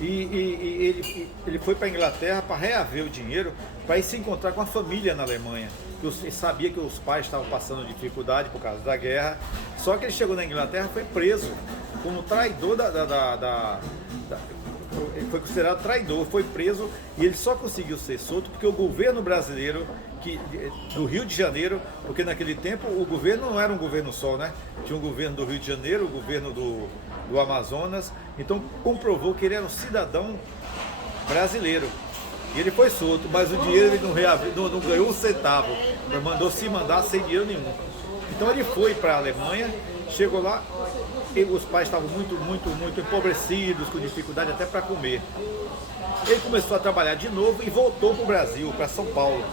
Ele foi para a Inglaterra para reaver o dinheiro para ir se encontrar com a família na Alemanha. Ele sabia que os pais estavam passando dificuldade por causa da guerra. Só que ele chegou na Inglaterra e foi preso como traidor ele foi considerado traidor, foi preso e ele só conseguiu ser solto porque o governo brasileiro do Rio de Janeiro, porque naquele tempo o governo não era um governo só, né? Tinha o governo do Rio de Janeiro, o governo do Amazonas, então comprovou que ele era um cidadão brasileiro. E ele foi solto, mas o dinheiro ele não ganhou um centavo, mandou se mandar sem dinheiro nenhum. Então ele foi para a Alemanha, chegou lá, e os pais estavam muito empobrecidos, com dificuldade até para comer. Ele começou a trabalhar de novo e voltou para o Brasil, para São Paulo,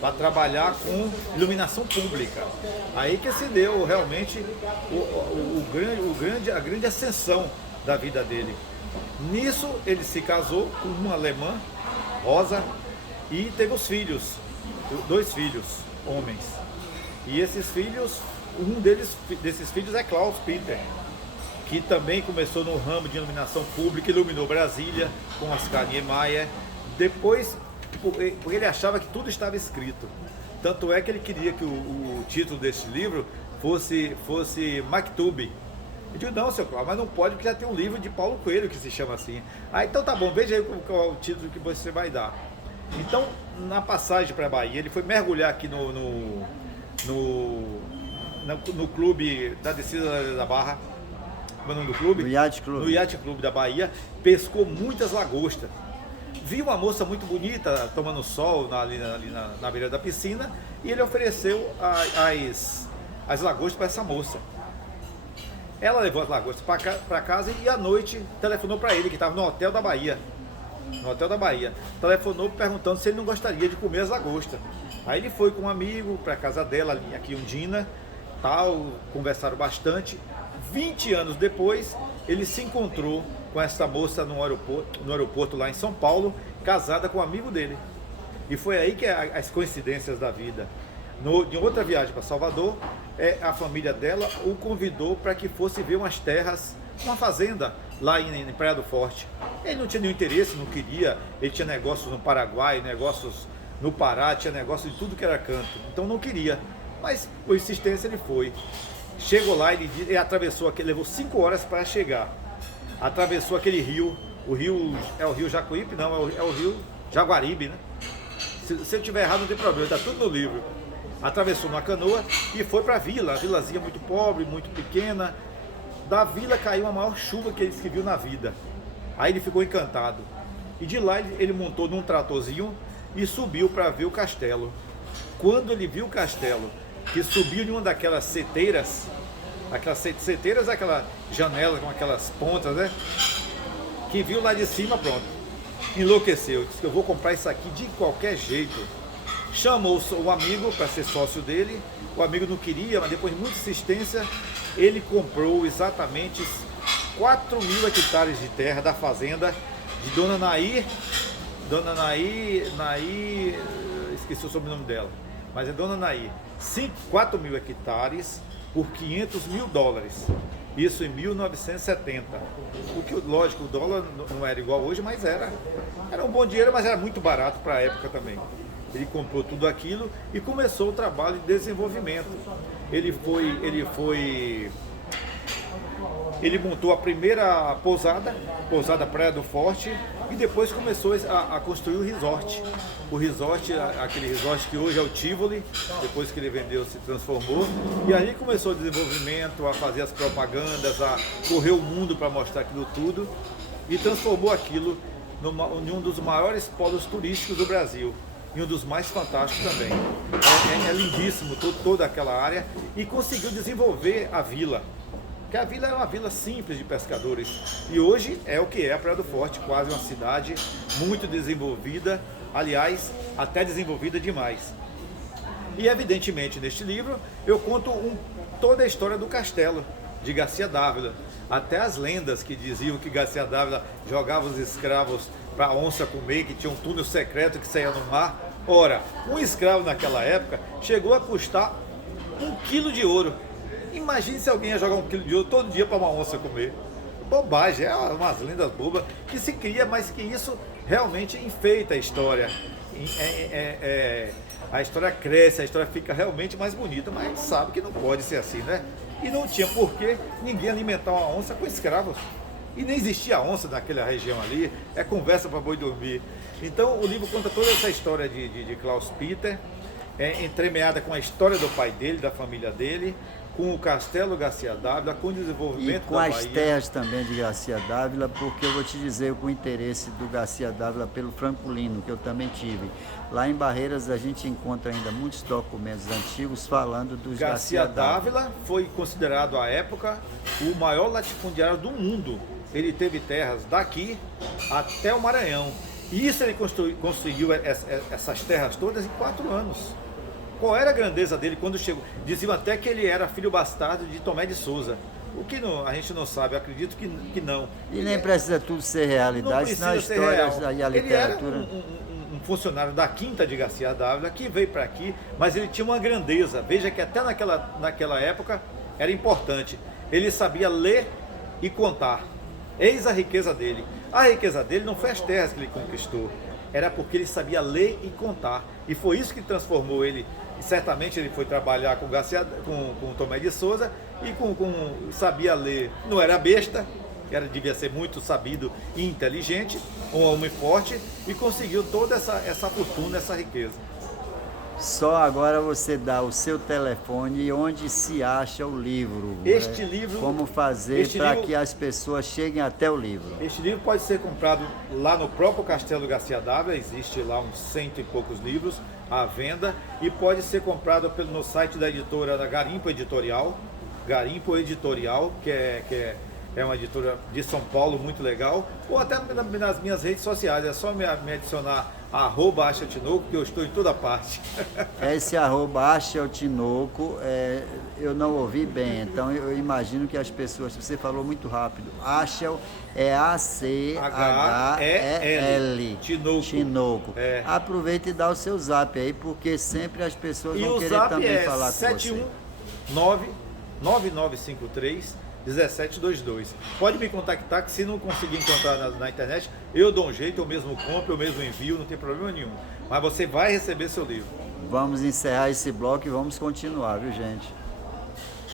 para trabalhar com iluminação pública. Aí que se deu realmente a grande ascensão da vida dele. Nisso ele se casou com uma alemã, Rosa, e teve os filhos, 2 filhos, homens. E esses filhos, desses filhos é Klaus Peter, que também começou no ramo de iluminação pública, iluminou Brasília com Oscar Niemeyer. Depois, porque ele achava que tudo estava escrito. Tanto é que ele queria que o título desse livro fosse Maktub. Eu digo, não, seu Cláudio, mas não pode, porque já tem um livro de Paulo Coelho que se chama assim. Ah, então tá bom, veja aí qual é o título que você vai dar. Então, na passagem para a Bahia, ele foi mergulhar aqui no clube da Descida da Barra. Qual é o nome do clube? No Yacht Club. No Yacht Club da Bahia, pescou muitas lagostas. Viu uma moça muito bonita tomando sol ali na beira da piscina e ele ofereceu as lagostas para essa moça. Ela levou as lagostas para casa e à noite telefonou para ele, que estava no hotel da Bahia. No hotel da Bahia. Telefonou perguntando se ele não gostaria de comer as lagostas. Aí ele foi com um amigo para a casa dela, aqui em Undina, tal, conversaram bastante. 20 anos depois, ele se encontrou com essa moça no aeroporto lá em São Paulo, casada com um amigo dele. E foi aí que as coincidências da vida. Em outra viagem para Salvador, a família dela o convidou para que fosse ver umas terras, uma fazenda lá em Praia do Forte. Ele não tinha nenhum interesse, não queria, ele tinha negócios no Paraguai, negócios no Pará, tinha negócios de tudo que era canto, então não queria. Mas por insistência ele foi. Chegou lá, ele atravessou, levou 5 horas para chegar. Atravessou aquele rio, é o rio Jacuípe? Não, é o rio Jaguaribe, né? Se eu tiver errado não tem problema, está tudo no livro. Atravessou numa canoa e foi para a vilazinha muito pobre, muito pequena. Da vila caiu a maior chuva que ele viu na vida. Aí ele ficou encantado. E de lá ele montou num tratorzinho e subiu para ver o castelo. Quando ele viu o castelo, que subiu em uma daquelas seteiras, aquela janela com aquelas pontas, né? Que viu lá de cima, pronto. Enlouqueceu, disse que eu vou comprar isso aqui de qualquer jeito. Chamou o amigo para ser sócio dele, o amigo não queria, mas depois de muita insistência, ele comprou exatamente 4.000 hectares de terra da fazenda de Dona Nair, esqueci o sobrenome dela, mas é Dona Nair, 4.000 hectares por $500 mil. Isso em 1970. O que, lógico, o dólar não era igual hoje, mas era um bom dinheiro, mas era muito barato para a época também. Ele comprou tudo aquilo e começou o trabalho de desenvolvimento. Ele montou a primeira pousada Praia do Forte, e depois começou a construir o resort. O resort, aquele resort que hoje é o Tivoli, depois que ele vendeu, se transformou. E aí começou o desenvolvimento, a fazer as propagandas, a correr o mundo para mostrar aquilo tudo, e transformou aquilo em um dos maiores polos turísticos do Brasil. E um dos mais fantásticos também. É lindíssimo toda aquela área, e conseguiu desenvolver a vila. Porque a vila era uma vila simples de pescadores. E hoje é o que é a Praia do Forte, quase uma cidade muito desenvolvida, aliás, até desenvolvida demais. E evidentemente neste livro eu conto toda a história do castelo de Garcia Dávila. Até as lendas que diziam que Garcia Dávila jogava os escravos para a onça comer, que tinha um túnel secreto que saía no mar. Ora, um escravo naquela época chegou a custar 1 quilo de ouro. Imagine se alguém ia jogar 1 quilo de ouro todo dia para uma onça comer. bobagem, é umas lendas bobas que se cria, mas que isso realmente enfeita a história. A história cresce, a história fica realmente mais bonita, mas a gente sabe que não pode ser assim, né? E não tinha por que ninguém alimentar uma onça com escravos. E nem existia onça naquela região ali, é conversa para boi dormir. Então o livro conta toda essa história de Klaus Peter, entremeada com a história do pai dele, da família dele, com o Castelo Garcia Dávila, com o desenvolvimento e com da as Bahia. terras também de Garcia Dávila, porque eu vou te dizer com o interesse do Garcia Dávila pelo Francolino, que eu também tive. Lá em Barreiras a gente encontra ainda muitos documentos antigos falando dos Garcia Dávila foi considerado à época o maior latifundiário do mundo. Ele teve terras daqui até o Maranhão. E isso ele construiu essas terras todas em 4 anos. Qual era a grandeza dele quando chegou? Diziam até que ele era filho bastardo de Tomé de Souza. O que não, a gente não sabe, eu acredito que não. E nem precisa tudo ser realidade, senão a história e a literatura... Ele era um funcionário da Quinta de Garcia Dávila que veio para aqui, mas ele tinha uma grandeza. Veja que até naquela época era importante. Ele sabia ler e contar. Eis a riqueza dele. A riqueza dele não foi as terras que ele conquistou, era porque ele sabia ler e contar. E foi isso que transformou ele. E certamente ele foi trabalhar com Tomé de Souza e sabia ler. Não era besta, devia ser muito sabido e inteligente, um homem forte, e conseguiu toda essa fortuna, essa riqueza. Só agora você dá o seu telefone e onde se acha o livro. Este livro... Como fazer para que as pessoas cheguem até o livro. Este livro pode ser comprado lá no próprio Castelo Garcia Dávila, existe lá uns 100 e poucos livros à venda, e pode ser comprado no site da editora da Garimpo Editorial, que é uma editora de São Paulo muito legal, ou até nas minhas redes sociais, é só me adicionar @AchaOTinoco, que eu estou em toda parte. Esse @AchaOTinoco, eu não ouvi bem, então eu imagino que as pessoas, você falou muito rápido, Achel é ACHEL, Tinoco. Aproveita e dá o seu zap aí, porque sempre as pessoas vão querer também falar com você. 719-9953 1722. Pode me contactar, que se não conseguir encontrar na internet, eu dou um jeito, eu mesmo compro, eu mesmo envio, não tem problema nenhum. Mas você vai receber seu livro. Vamos encerrar esse bloco e vamos continuar, viu, gente?